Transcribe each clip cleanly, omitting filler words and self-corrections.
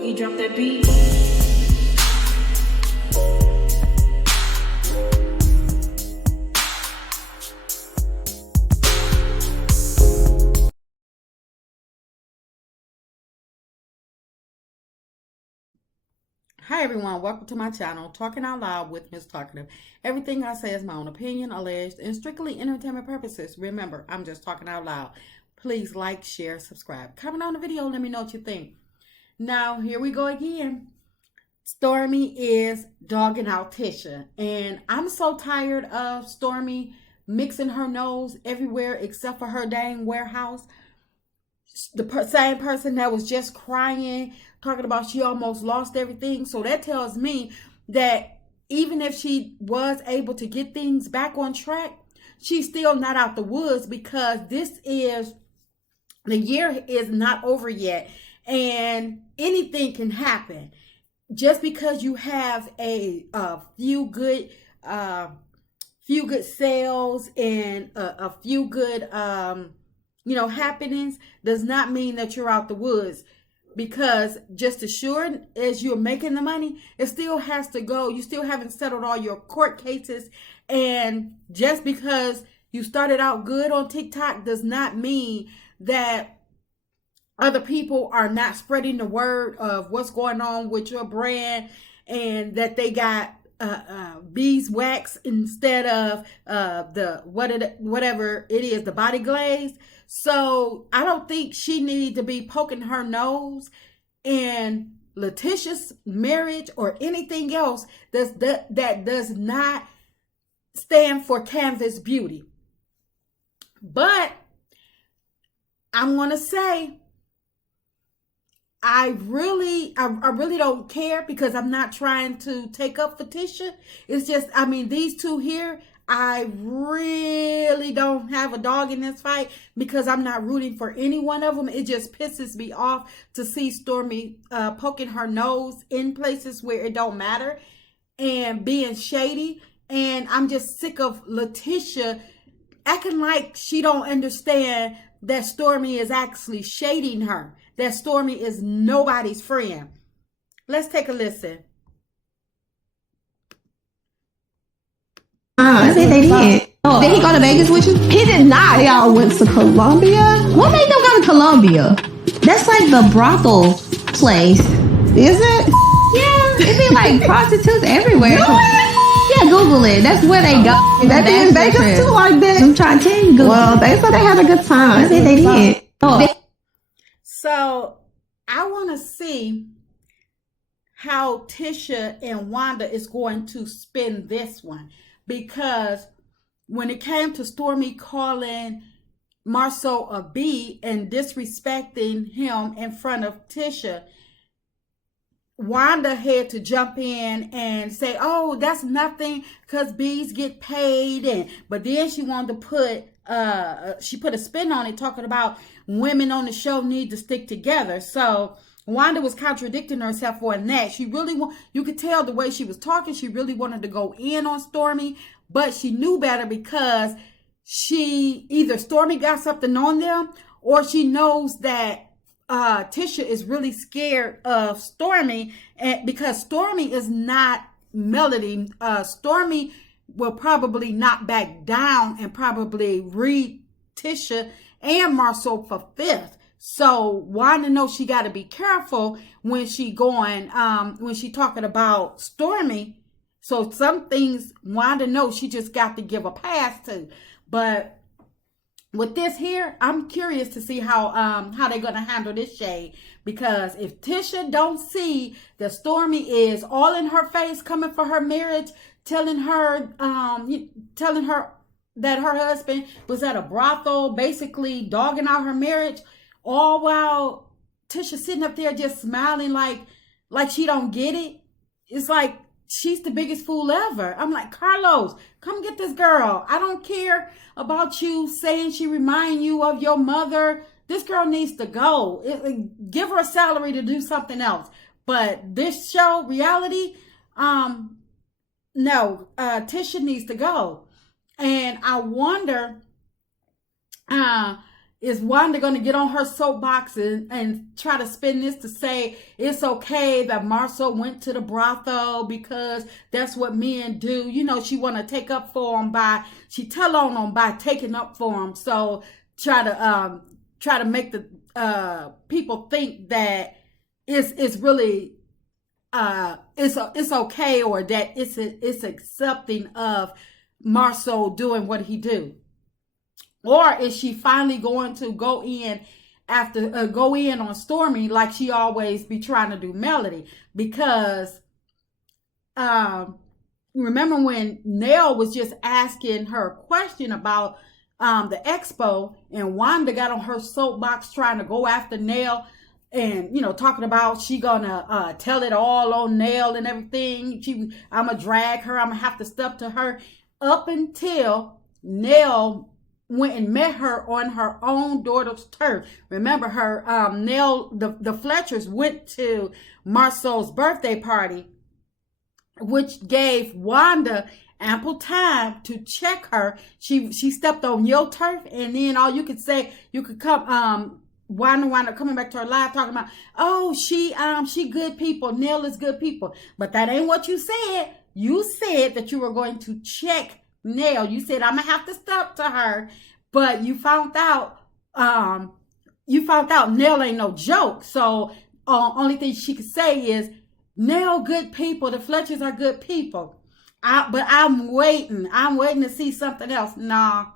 Boogie, drop that beat. Hi everyone, welcome to my channel, Talking Out Loud with Miss Talkative. Everything I say is my own opinion, alleged, and strictly entertainment purposes. Remember, I'm just talking out loud. Please like, share, subscribe. Comment on the video, let me know what you think. Now, here we go again. Stormi is dogging out TISHA, and I'm so tired of Stormi mixing her nose everywhere except for her dang warehouse. The same person that was just crying, talking about she almost lost everything. So that tells me that even if she was able to get things back on track, she's still not out the woods, because the year is not over yet and anything can happen. Just because you have a few good sales and a few good happenings does not mean that you're out the woods, because just as sure as you're making the money, it still has to go. You still haven't settled all your court cases, and just because you started out good on TikTok does not mean that other people are not spreading the word of what's going on with your brand, and that they got beeswax instead of whatever it is, the body glaze. So I don't think she needs to be poking her nose in Letitia's marriage or anything else that does not stand for canvas beauty. But I'm gonna say, I really don't care, because I'm not trying to take up for TISHA. It's just, these two here, I really don't have a dog in this fight, because I'm not rooting for any one of them. It just pisses me off to see Stormi poking her nose in places where it don't matter and being shady. And I'm just sick of Letitia acting like she don't understand that Stormi is actually shading her, that Stormi is nobody's friend. Let's take a listen. I think they did. Oh, did he go to Vegas with you? He did not. They all went to Colombia. What made them go to Colombia? That's like the brothel place. Is it? Yeah, it be like prostitutes everywhere. Yeah, Google it. That's where they go. They be in Vegas too, like that. I'm trying to tell you. Google. Well, they said they had a good time. I think they did. Oh. So I want to see how TISHA and Wanda is going to spin this one, because when it came to Stormi calling Marceau a B and disrespecting him in front of TISHA, Wanda had to jump in and say, oh, that's nothing, because bees get paid. But then she wanted to put a spin on it, talking about women on the show need to stick together. So Wanda was contradicting herself on that. She really you could tell the way she was talking, she really wanted to go in on Stormi, but she knew better, because either Stormi got something on them, or she knows that TISHA is really scared of Stormi, and because Stormi is not Melody. Stormi will probably knock back down and probably read TISHA and Marceau for fifth. So Wanda knows she got to be careful when she talking about Stormi. So some things Wanda knows she just got to give a pass to. But with this here, I'm curious to see how they're gonna handle this shade, because if TISHA don't see that Stormi is all in her face, coming for her marriage, telling her that her husband was at a brothel, basically dogging out her marriage, all while TISHA sitting up there just smiling like she don't get it. It's like she's the biggest fool ever. I'm like, Carlos, come get this girl. I don't care about you saying she remind you of your mother. This girl needs to go. Give her a salary to do something else. But this show, reality, no, TISHA needs to go. And I wonder is Wanda going to get on her soapbox and try to spin this to say it's okay that Marcel went to the brothel because that's what men do? You know, she want to take up for him she tell on him by taking up for him. So try to make the people think that it's really it's okay, or that it's accepting of Marcel doing what he do. Or is she finally going to go in on Stormi like she always be trying to do Melody? Because remember when Nell was just asking her a question about the expo, and Wanda got on her soapbox trying to go after Nell, and talking about she gonna tell it all on Nell and everything. I'm gonna drag her. I'm gonna have to step to her, up until Nell went and met her on her own daughter's turf. Remember, her Nell, the Fletchers went to Marcel's birthday party, which gave Wanda ample time to check her. She stepped on your turf, and then all you could say, you could come Wanda coming back to her live talking about, oh, she good people, Nell is good people. But that ain't what you said. You said that you were going to check Nell. You said, I'm gonna have to step to her, but you found out Nell ain't no joke. So only thing she could say is, Nell good people, the Fletchers are good people. But I'm waiting to see something else. Nah.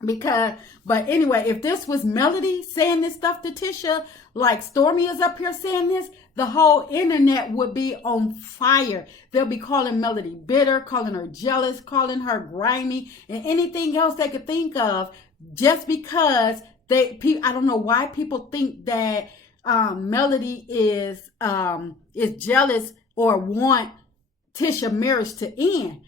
But anyway, if this was Melody saying this stuff to TISHA, like Stormi is up here saying this, the whole internet would be on fire. They'll be calling Melody bitter, calling her jealous, calling her grimy, and anything else they could think of, just because I don't know why people think that Melody is jealous or want TISHA marriage to end.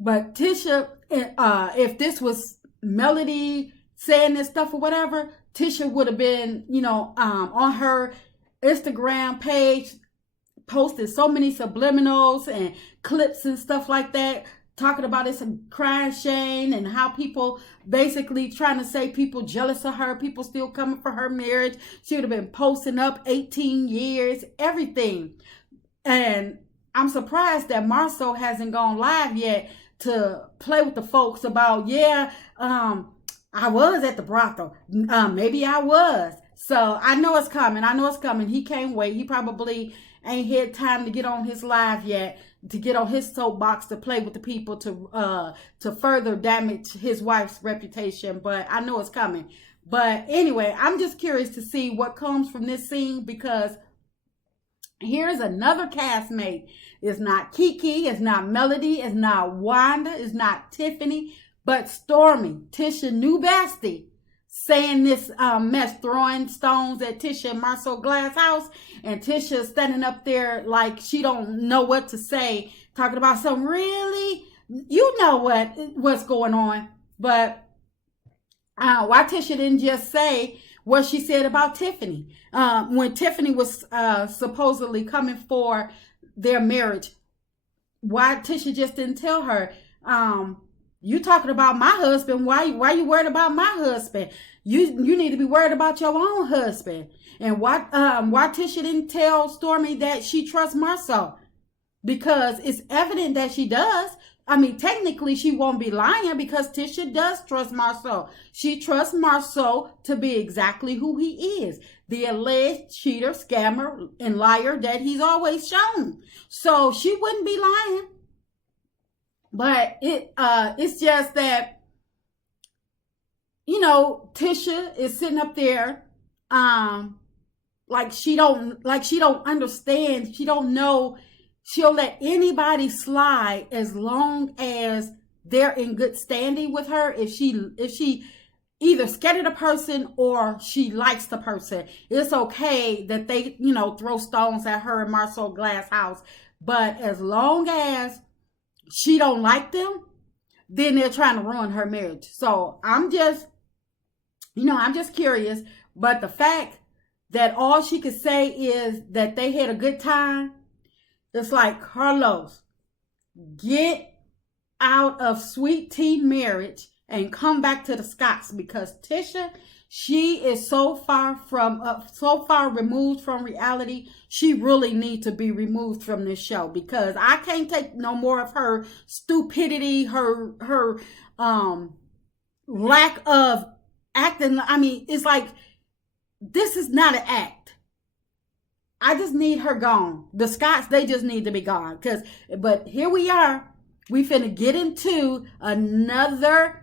But TISHA, if this was Melody saying this stuff or whatever, TISHA would have been, on her Instagram page, posted so many subliminals and clips and stuff like that, talking about it's a crying shame, and how people basically trying to say people jealous of her, people still coming for her marriage. She would have been posting up 18 years, everything. And I'm surprised that Marcel hasn't gone live yet to play with the folks about, I was at the brothel. Maybe I was. So I know it's coming. He can't wait. He probably ain't had time to get on his live yet, to get on his soapbox to play with the people to further damage his wife's reputation. But I know it's coming. But anyway, I'm just curious to see what comes from this scene, because here's another castmate. It's not Kiki, it's not Melody, it's not Wanda, it's not Tiffany, but Stormi, TISHA new bestie, saying this mess, throwing stones at TISHA and Marcel Glass house, and TISHA standing up there like she don't know what to say, talking about something. Really, you know what's going on. But why TISHA didn't just say what she said about Tiffany when Tiffany was supposedly coming for their marriage? Why TISHA just didn't tell her, you talking about my husband, why you worried about my husband? You need to be worried about your own husband. And why TISHA didn't tell Stormi that she trusts Marcel? Because it's evident that she does. I mean, technically she won't be lying, because TISHA does trust Marcel. She trusts Marcel to be exactly who he is, the alleged cheater, scammer, and liar that he's always shown. So she wouldn't be lying. But it's just that, TISHA is sitting up there, like she don't understand. She don't know. She'll let anybody slide as long as they're in good standing with her. If she either scared of the person or she likes the person, it's okay that they, throw stones at her in Marcel Glass house. But as long as she don't like them, then they're trying to ruin her marriage. So I'm just curious. But the fact that all she could say is that they had a good time, it's like, Carlos, get out of sweet tea marriage and come back to the Scotts, because TISHA, she is so far removed from reality. She really needs to be removed from this show, because I can't take no more of her stupidity, her lack of acting. I mean, it's like, this is not an act. I just need her gone. The Scotts, they just need to be gone. But here we are. We finna get into another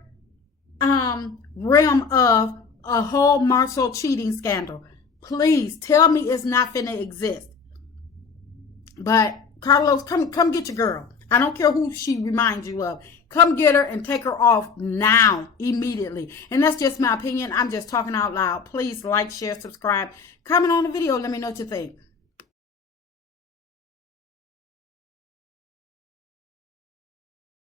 realm of a whole Marcel cheating scandal. Please tell me it's not finna exist. But Carlos, come get your girl. I don't care who she reminds you of. Come get her and take her off now, immediately. And that's just my opinion. I'm just talking out loud. Please like, share, subscribe, comment on the video. Let me know what you think.